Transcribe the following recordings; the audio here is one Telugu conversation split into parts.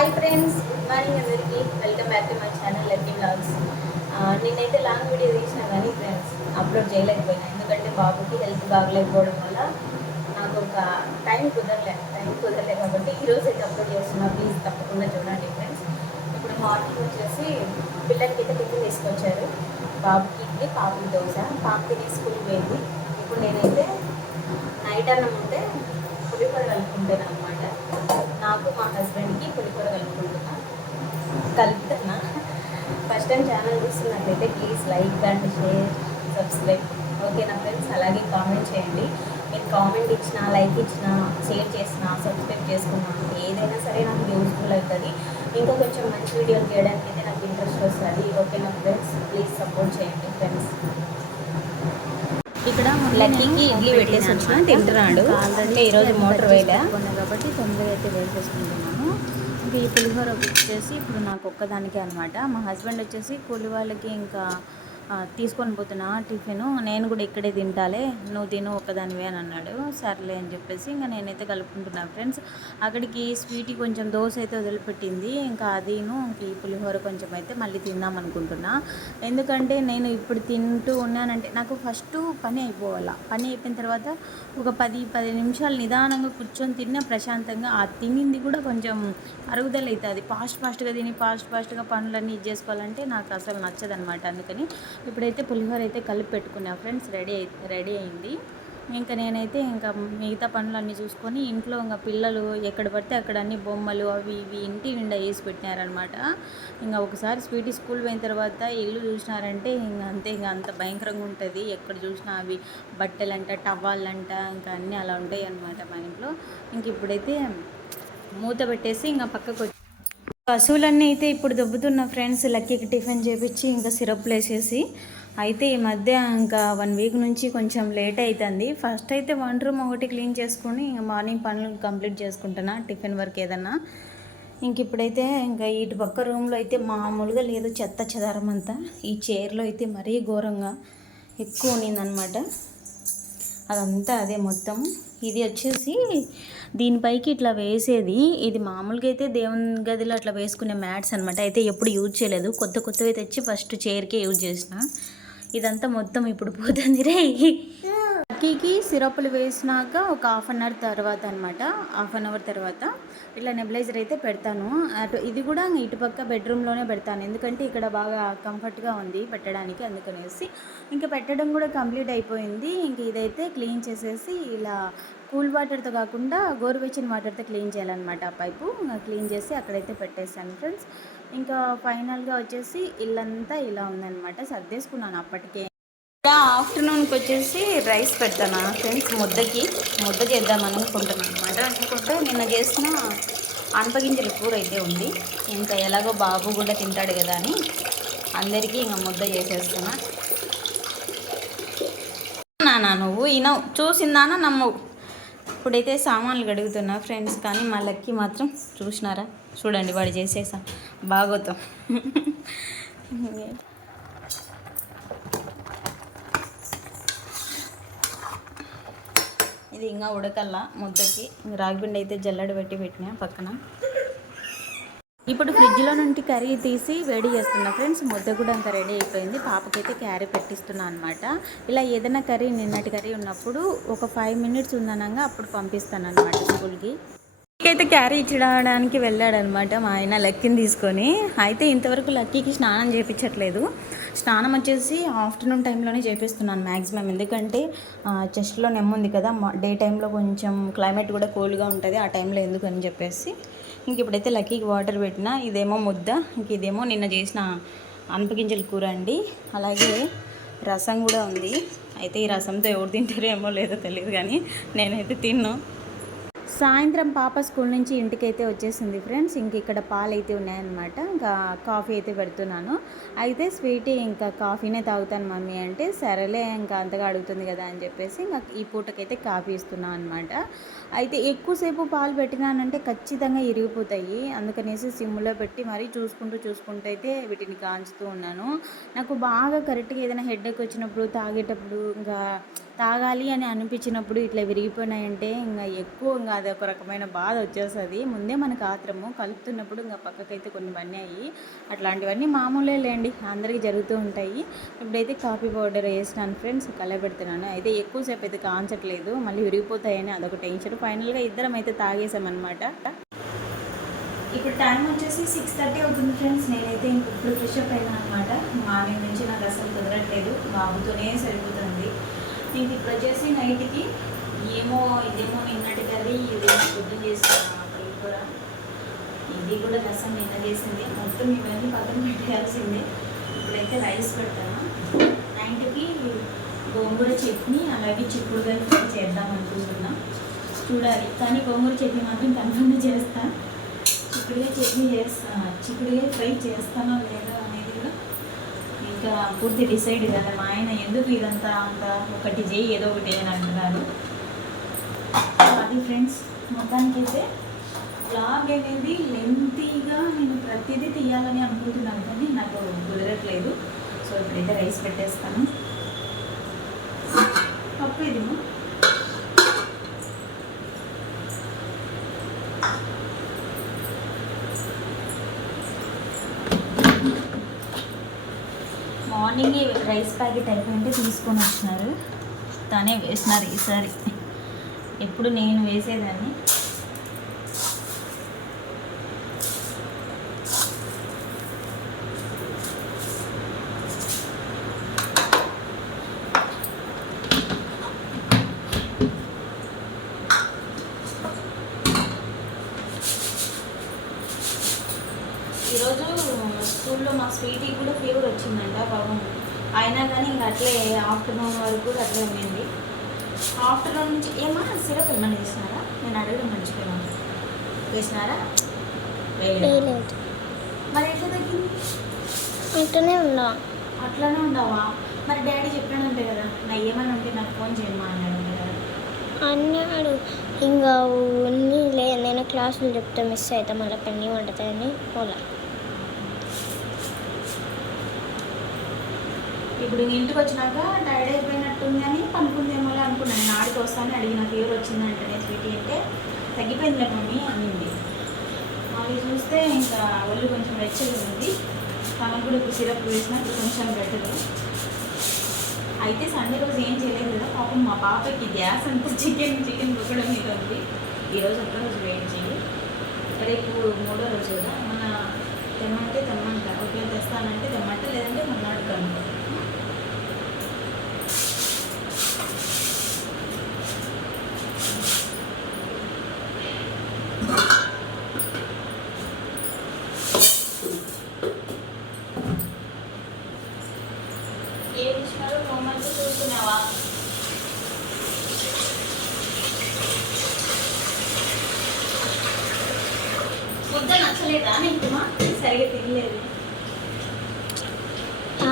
హాయ్ ఫ్రెండ్స్ గుడ్ మార్నింగ్ అందరికీ welcome back to my channel lucky vlogs నేనైతే లాంగ్ వీడియో తీసినా కానీ ఫ్రెండ్స్ అప్లోడ్ చేయలేకపోయినా. ఎందుకంటే బాబుకి హెల్త్ బాగలేకపోవడం వల్ల నాకు ఒక టైం కుదరలే టైం కుదరలే కాబట్టి ఈరోజు అయితే అప్లోడ్ చేస్తున్నా. ప్లీజ్ తప్పకుండా చూడండి ఫ్రెండ్స్ ఇప్పుడు మార్నింగ్ వచ్చేసి పిల్లలకి అయితే టిఫిన్ తీసుకొచ్చారు. బాబుకి ఇడ్లీ పాపకి దోశ. పాప తిని స్కూల్కి పోయింది. ఇప్పుడు నేనైతే నైట్ అన్నం ఉంటే పులిహోర కలుపుకుంటాను అనమాట నాకు మా హస్బెండ్కి కలుపుతున్నా. ఫస్ట్ టైం ఛానల్ చూస్తున్నట్లయితే please like and share subscribe ఓకేనా ఫ్రెండ్స్ అలాగే కామెంట్ చేయండి. మీరు కామెంట్ ఇచ్చినా లైక్ ఇచ్చినా షేర్ చేసినా సబ్స్క్రైబ్ చేసుకున్నా ఏదైనా సరే నాకు యూస్ఫుల్ అవుతుంది. ఇంకా కొంచెం మంచి వీడియోలు చేయడానికి అయితే నాకు ఇంట్రెస్ట్ వస్తుంది. ఓకేనా ఫ్రెండ్స్ ప్లీజ్ సపోర్ట్ చేయండి ఫ్రెండ్స్ ఇక్కడ లక్కీకి ఇడ్లీ పెట్టేసి వచ్చిన తింటున్నాడు. అంటే ఈరోజు మోటార్ వేయలే కాబట్టి తొందరగా అయితే వేసేసుకుంటున్నాను. ఇది ఈ పులిహోర వచ్చేసి ఇప్పుడు నాకు ఒక్కదానికే అనమాట మా హస్బెండ్ వచ్చేసి కూలి వాళ్ళకి ఇంకా తీసుకొని పోతున్నా టిఫిన్. నేను కూడా ఇక్కడే తింటాలే. నువ్వు తిను ఒక్కదానివే అని అన్నాడు. సర్లే అని చెప్పేసి ఇంకా నేనైతే కలుపుకుంటున్నాను ఫ్రెండ్స్ అక్కడికి స్వీట్ కొంచెం దోశ అయితే వదిలిపెట్టింది. ఇంకా అదిను ఇంక ఈ పులిహోర కొంచెం అయితే మళ్ళీ తిందాం అనుకుంటున్నా. ఎందుకంటే నేను ఇప్పుడు తింటూ ఉన్నానంటే నాకు ఫస్ట్ పని అయిపోవాలా. పని అయిపోయిన తర్వాత ఒక పది పది నిమిషాలు నిదానంగా కూర్చొని తిన్నా ప్రశాంతంగా. ఆ తినింది కూడా కొంచెం అరుగుదల అవుతుంది. ఫాస్ట్ ఫాస్ట్గా తిని ఫాస్ట్ ఫాస్ట్గా పనులన్నీ ఇది చేసుకోవాలంటే నాకు అసలు నచ్చదనమాట. అందుకని ఇప్పుడైతే పులిహోర అయితే కలిపి పెట్టుకున్నా. ఫ్రెండ్స్ రెడీ రెడీ అయింది. ఇంకా నేనైతే ఇంకా మిగతా పనులన్నీ చూసుకొని ఇంట్లో ఇంకా పిల్లలు ఎక్కడ పడితే అక్కడ అన్ని బొమ్మలు అవి ఇవి ఇంటి నిండా వేసి పెట్టినారనమాట ఇంకా ఒకసారి స్వీటీ స్కూల్ పోయిన తర్వాత ఇల్లు చూసినారంటే ఇంకా అంతే ఇంకా అంత భయంకరంగా ఉంటుంది. ఎక్కడ చూసినా అవి బట్టలంట టవాళ్ళంట ఇంకా అన్నీ అలా ఉంటాయి అనమాట మా ఇంట్లో. ఇంక ఇప్పుడైతే మూత పెట్టేసి ఇంకా పక్కకు వచ్చి పశువులన్నీ అయితే ఇప్పుడు దొబ్బుతున్న ఫ్రెండ్స్ లక్కీకి టిఫిన్ చేపించి ఇంకా సిరప్లు వేసేసి అయితే ఈ మధ్య ఇంకా వన్ వీక్ నుంచి కొంచెం లేట్ అవుతుంది ఫస్ట్ అయితే వన్ రూమ్ ఒకటి క్లీన్ చేసుకొని ఇంకా మార్నింగ్ పనులు కంప్లీట్ చేసుకుంటున్నా టిఫిన్ వర్క్ ఏదన్నా. ఇంక ఇప్పుడైతే ఇంకా ఇటు పక్క రూమ్లో అయితే మామూలుగా లేదు చెత్త చెదారం అంతా. ఈ చైర్లో అయితే మరీ ఘోరంగా ఎక్కువ ఉన్నిందనమాట. అదంతా అదే మొత్తం. ఇది వచ్చేసి దీనిపైకి ఇట్లా వేసేది. ఇది మామూలుగా అయితే దేవుని గదిలో అట్లా వేసుకునే మ్యాట్స్ అనమాట అయితే ఎప్పుడు యూజ్ చేయలేదు. కొత్త కొత్తవి తెచ్చి ఫస్ట్ చైర్కే యూజ్ చేసిన. ఇదంతా మొత్తం ఇప్పుడు పోతుంది రే. లక్కీకి సిరప్లు వేసినాక ఒక హాఫ్ అన్ అవర్ తర్వాత అనమాట హాఫ్ అన్ అవర్ తర్వాత ఇట్లా నెబిలైజర్ అయితే పెడతాను. అటు ఇది కూడా ఇటుపక్క బెడ్రూమ్లోనే పెడతాను. ఎందుకంటే ఇక్కడ బాగా కంఫర్ట్గా ఉంది పెట్టడానికి అందుకనేసి. ఇంకా పెట్టడం కూడా కంప్లీట్ అయిపోయింది. ఇంక ఇదైతే క్లీన్ చేసేసి ఇలా కూల్ వాటర్తో కాకుండా గోరువెచ్చని వాటర్తో క్లీన్ చేయాలన్నమాట ఆ పైపు. క్లీన్ చేసి అక్కడైతే పెట్టేసాను ఫ్రెండ్స్. ఇంకా ఫైనల్గా వచ్చేసి ఇల్లంతా ఇలా ఉందన్నమాట. సర్దేసుకున్నాను అప్పటికే. ఇలా ఆఫ్టర్నూన్కి వచ్చేసి రైస్ పెడతాను ఫ్రెండ్స్ ముద్దకి. ముద్ద చేద్దాం అనుకుంటున్నాను అనమాట అనుకుంటే నిన్న చేసిన అనపగింజల కూర అయితే ఉంది. ఇంకా ఎలాగో బాబు కూడా తింటాడు కదా అని అందరికీ ఇంకా ముద్ద చేసేస్తున్నా. నానా నువ్వు ఈయన చూసిందానా నమ్మవు ఇప్పుడైతే సామాన్లు గడుగుతున్నా ఫ్రెండ్స్ కానీ మా లక్కి మాత్రం చూసినారా? చూడండి వాడు చేసేసా. బాగోతాం. ఇది ఇంకా ఉడకల్లా ముద్దకి. రాగిపిండి అయితే జల్లడి పెట్టి పెట్టినా పక్కన. ఇప్పుడు ఫ్రిడ్జ్లో నుండి కర్రీ తీసి వేడి చేస్తున్నా ఫ్రెండ్స్ ముద్ద కూడా అంత రెడీ అయిపోయింది. పాపకైతే క్యారీ పెట్టిస్తున్నా అనమాట ఇలా ఏదైనా కర్రీ నిన్నటి కర్రీ ఉన్నప్పుడు ఒక ఫైవ్ మినిట్స్ ఉందనగా అప్పుడు పంపిస్తాను అనమాట స్కూల్కి. అయితే క్యారీ ఇచ్చడానికి వెళ్ళాడనమాట మా ఆయన లక్కీని తీసుకొని. అయితే ఇంతవరకు లక్కీకి స్నానం చేయించట్లేదు స్నానం వచ్చేసి ఆఫ్టర్నూన్ టైంలోనే చేపిస్తున్నాను మ్యాక్సిమం ఎందుకంటే చెస్ట్లో నెమ్ముంది కదా డే టైంలో కొంచెం క్లైమేట్ కూడా కూల్గా ఉంటుంది ఆ టైంలో ఎందుకు అని చెప్పేసి. ఇంక ఇప్పుడైతే లక్కీకి వాటర్ పెట్టిన ఇదేమో ముద్ద ఇంక ఇదేమో నిన్న చేసిన అనపగింజల కూర అండి. అలాగే రసం కూడా ఉంది. అయితే ఈ రసంతో ఎవరు తింటారో ఏమో లేదో తెలియదు కానీ నేనైతే తిన్నాను సాయంత్రం పాప స్కూల్ నుంచి ఇంటికైతే వచ్చేసింది ఫ్రెండ్స్. ఇంక ఇక్కడ పాలు అయితే ఉన్నాయన్నమాట. ఇంకా కాఫీ అయితే పెడుతున్నాను. అయితే స్వీటీ ఇంకా కాఫీనే తాగుతాను మమ్మీ అంటే సరేలే ఇంకా అంతగా అడుగుతుంది కదా అని చెప్పేసి ఇంకా ఈ పూటకైతే కాఫీ ఇస్తున్నాను అనమాట అయితే ఎక్కువసేపు పాలు పెట్టినానంటే ఖచ్చితంగా ఇరిగిపోతాయి. అందుకనేసి సిమ్లో పెట్టి మరీ చూసుకుంటూ చూసుకుంటూ అయితే వీటిని కాంచుతూ ఉన్నాను. నాకు బాగా కరెక్ట్గా ఏదైనా హెడ్ఏక్ వచ్చినప్పుడు తాగేటప్పుడు ఇంకా తాగాలి అని అనిపించినప్పుడు ఇట్లా విరిగిపోయినాయంటే ఇంకా ఎక్కువ ఇంకా అది ఒక రకమైన బాధ వచ్చేస్తుంది. ముందే మనకు ఆత్రము కలుపుతున్నప్పుడు ఇంకా పక్కకైతే కొన్ని పన్నాయి అట్లాంటివన్నీ మామూలే లేండి అందరికీ జరుగుతూ ఉంటాయి. ఇప్పుడైతే కాఫీ పౌడర్ వేసినాను ఫ్రెండ్స్ కలబెడుతున్నాను అయితే ఎక్కువసేపు అయితే కాంచట్లేదు మళ్ళీ విరిగిపోతాయని అదొక టెన్షన్. ఫైనల్గా ఇద్దరం అయితే తాగేసామన్నమాట. ఇప్పుడు టైం వచ్చేసి సిక్స్ థర్టీ అవుతుంది ఫ్రెండ్స్ నేనైతే ఇంక ఇప్పుడు ఫ్రెష్ అప్ అయినా అనమాట మార్నింగ్ నుంచి నాకు అసలు కుదరట్లేదు బాబుతోనే సరిపోతుంది. ఇంక ఇప్పుడు వచ్చేసి నైట్కి ఏమో ఇదేమో నిన్నటి కర్రీ ఇది ఫుడ్ చేస్తాను కూర. ఇది కూడా రసం నిన్న చేసింది. మొత్తం ఇవన్నీ పక్కన పెట్టేయాల్సిందే. ఇప్పుడైతే రైస్ పెడతాను. నైట్కి గోంగూర చట్నీ అలాగే చిక్కుడుగా కలిపి చేద్దాం అనుకుంటున్నాం. చూడాలి. కానీ గోంగూర చట్నీ మాత్రం కన్ఫర్మ్ చేస్తాను చిక్కుడుగా చట్నీ చేస్తా చిక్కుడుగా ఫ్రై చేస్తానో లేదో ఇంకా పూర్తి డిసైడ్ కదా మా ఆయన ఎందుకు ఇదంతా అంత ఒకటి చేయి ఏదో ఒకటి అని అంటున్నారు. అది ఫ్రెండ్స్ మొత్తానికైతే బ్లాగ్ అనేది లెంతీగా నేను ప్రతిదీ తీయాలని అనుకుంటున్నాను కానీ నాకు కుదరట్లేదు. సో ఇప్పుడైతే రైస్ పెట్టేస్తాను. పప్పు ఇది మార్నింగ్ రైస్ ప్యాకెట్ అయిపోయింటే తీసుకొని వచ్చినారు. తనే వేసినారు ఈసారి. ఎప్పుడు నేను వేసేదాన్ని ఈరోజు స్కూల్లో మా స్వీటీకి కూడా ఫీవర్ వచ్చిందంట పాపం అయినా కానీ ఇంకా అట్లే ఆఫ్టర్నూన్ వరకు కూడా అట్లే ఉండింది ఆఫ్టర్నూన్ నుంచి ఏమా సిరప్ ఏమైనా వేసినారా? నేను అడగడం మర్చిపోయాను. వేసినారా? వేయలేదా? మరి ఎట్లా తగ్గింది? ఇక్కడనే ఉన్నా. అట్లానే ఉండవా మరి డాడీ చెప్పానంటే కదా నా ఏమైనా ఉంటే నాకు ఫోన్ చేయమ్మా అన్నాడు కదా. అన్నాడు ఇంకా ఉన్నీలే నేను క్లాసులు చెప్తే మిస్ అయితే మళ్ళీ పెన్ని వండుతాయని పోలా. ఇప్పుడు ఇంటికి వచ్చినాక టైర్డ్ అయిపోయినట్టుంది అని పనుకుందేమో అనుకున్నాను. నేను ఆడికి వస్తాను అడిగిన ఫీవర్ నేను స్వీటీ అంటే తగ్గిపోయిందిలే మమ్మీ అనింది. అవి చూస్తే ఇంకా ఒళ్ళు కొంచెం వెచ్చగా ఉంది. తనకు కూడా ఇప్పుడు సిరప్ వేసినా కొంచెం బెటర్ అయితే సండే రోజు ఏం చేయలేదు కదా పాపం మా పాపకి గ్యాస్ అంతా చికెన్ చికెన్ కుక్కడం మీద ఉంది. ఈరోజు ఒక్క రోజు వెయిట్ చేయి. రేపు మూడో రోజు కదా మన తెమ్మంటే తెమ్మంట ఒకవేళ తెస్తానంటే తెమ్మంట లేదంటే మొన్నటి కనుక్కో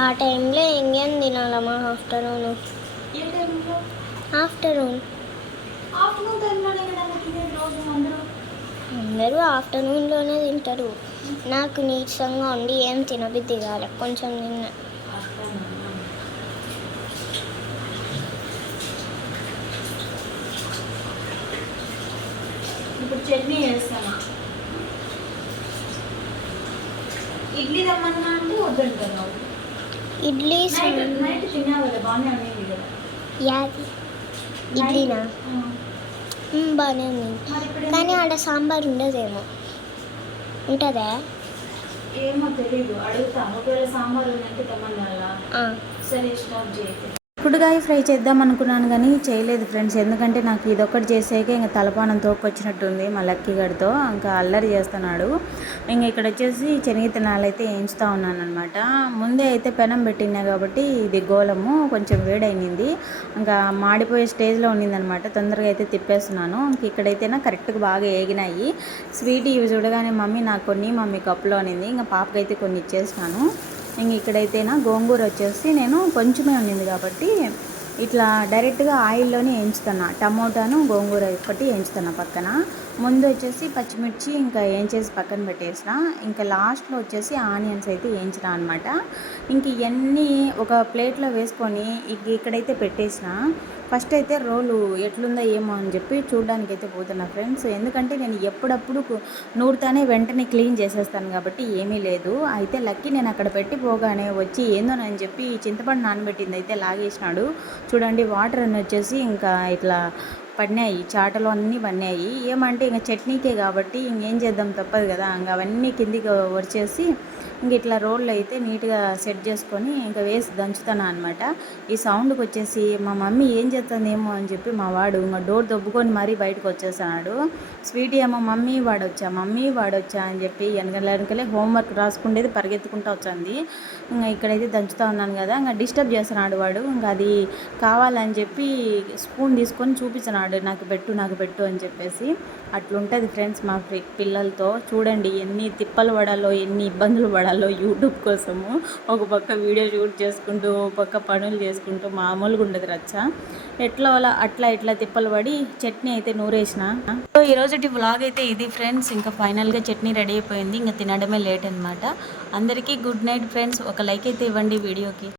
ఆ టైంలో ఇంకేం తినాలమ్మా ఆఫ్టర్నూన్? ఆఫ్టర్నూన్. అందరూ? ఆఫ్టర్నూన్లోనే తింటారు. నాకు నీరసంగా ఉండి ఏం తినబుద్ధి కాలే కొంచెం తిన్నా. ఇప్పుడు చట్నీ చేస్తామా ఇడ్లీ తెమ్మన్నా అంటే వద్దంటున్నావు ఇడ్లీ యాది. ఇడ్లీనా? బాగానే ఉంది. కానీ ఆడ సాంబార్ ఉండదేమో. ఉంటుందా? ఏమో తెలీదు అడుగుతాను. ఒకవేళ సాంబార్ ఉందంటే తెమ్మన్నా ఆ. సరే స్టాప్ చేయకు చిక్కుడుకాయ ఫ్రై చేద్దాం అనుకున్నాను కానీ చేయలేదు ఫ్రెండ్స్. ఎందుకంటే నాకు ఇదొక్కటి చేసాక ఇంకా తలపానం తోకొచ్చినట్టుంది మా లక్కీ గడితో ఇంకా అల్లరి చేస్తున్నాడు. ఇంకా ఇక్కడ వచ్చేసి శనగతినాలు అయితే వేయించుతా ఉన్నాను అనమాట ముందే అయితే పెనం పెట్టినా కాబట్టి ఇది గోళము కొంచెం వేడైంది ఇంకా మాడిపోయే స్టేజ్లో ఉండిందనమాట తొందరగా అయితే తిప్పేస్తున్నాను. ఇంక ఇక్కడైతేనా కరెక్ట్గా బాగా ఏగినాయి. స్వీట్ ఇవి చూడగానే మమ్మీ నాకు కొన్ని మమ్మీ కప్పులో అనింది. ఇంకా పాపకైతే కొన్ని ఇచ్చేసినాను. ఇంక ఇక్కడైతేనా గోంగూర వచ్చేసి నేను కొంచెమే ఉండింది కాబట్టి ఇట్లా డైరెక్ట్గా ఆయిల్లోనే వేయించుతున్నా. టమోటాను గోంగూర ఒకటి వేయించుతున్నా పక్కన. ముందు వచ్చేసి పచ్చిమిర్చి ఇంకా వేయించేసి పక్కన పెట్టేసిన. ఇంకా లాస్ట్లో వచ్చేసి ఆనియన్స్ అయితే వేయించిన అనమాట ఇంక ఇవన్నీ ఒక ప్లేట్లో వేసుకొని ఇక ఇక్కడైతే పెట్టేసిన. ఫస్ట్ అయితే రోలు ఎట్లుందో ఏమో అని చెప్పి చూడడానికి అయితే పోతున్నా ఫ్రెండ్స్. ఎందుకంటే నేను ఎప్పుడప్పుడు నూరుతానే వెంటనే క్లీన్ చేసేస్తాను కాబట్టి ఏమీ లేదు. అయితే లక్కీ నేను అక్కడ పెట్టి పోగానే వచ్చి ఏందోనని చెప్పి చింతపండు నానబెట్టింది అయితే లాగేసినాడు. చూడండి వాటర్ అని వచ్చేసి ఇంకా ఇట్లా పడినాయి చాటలు అన్నీ పడినాయి. ఏమంటే ఇంకా చట్నీకే కాబట్టి ఇంకేం చేద్దాం తప్పదు కదా. ఇంకా అవన్నీ కిందికి వచ్చేసి ఇంక ఇట్లా రోళ్ళు అయితే నీట్గా సెట్ చేసుకొని ఇంకా వేసి దంచుతాను అనమాట ఈ సౌండ్కి వచ్చేసి మా మమ్మీ ఏం చేస్తుందేమో అని చెప్పి మా వాడు ఇంకా డోర్ దొబ్బుకొని మరీ బయటకు వచ్చేసాడు. స్వీట్ ఏమో మమ్మీ వాడొచ్చా? మమ్మీ వాడొచ్చా అని చెప్పి వెనకల వెనకలే హోంవర్క్ రాసుకుండేది పరిగెత్తుకుంటూ వచ్చింది. ఇంకా ఇక్కడైతే దంచుతా ఉన్నాను కదా. ఇంకా డిస్టర్బ్ చేస్తున్నాడు వాడు. ఇంకా అది కావాలని చెప్పి స్పూన్ తీసుకొని చూపించినాడు. నాకు పెట్టు నాకు పెట్టు అని చెప్పేసి అట్లుంటుంది ఫ్రెండ్స్ మా పిల్లలతో. చూడండి ఎన్ని తిప్పలు పడాలో ఎన్ని ఇబ్బందులు పడాలో యూట్యూబ్ కోసము. ఒక పక్క వీడియో షూట్ చేసుకుంటూ ఒక పక్క పనులు చేసుకుంటూ మామూలుగా ఉండదు రచ్చ. ఎట్లా అలా అట్లా ఇట్లా తిప్పలు పడి చట్నీ అయితే నూరేసిన. సో ఈరోజు వ్లాగ్ అయితే ఇది ఫ్రెండ్స్. ఇంకా ఫైనల్గా చట్నీ రెడీ అయిపోయింది. ఇంకా తినడమే లేట్ అనమాట అందరికీ గుడ్ నైట్ ఫ్రెండ్స్. ఒక లైక్ అయితే ఇవ్వండి వీడియోకి.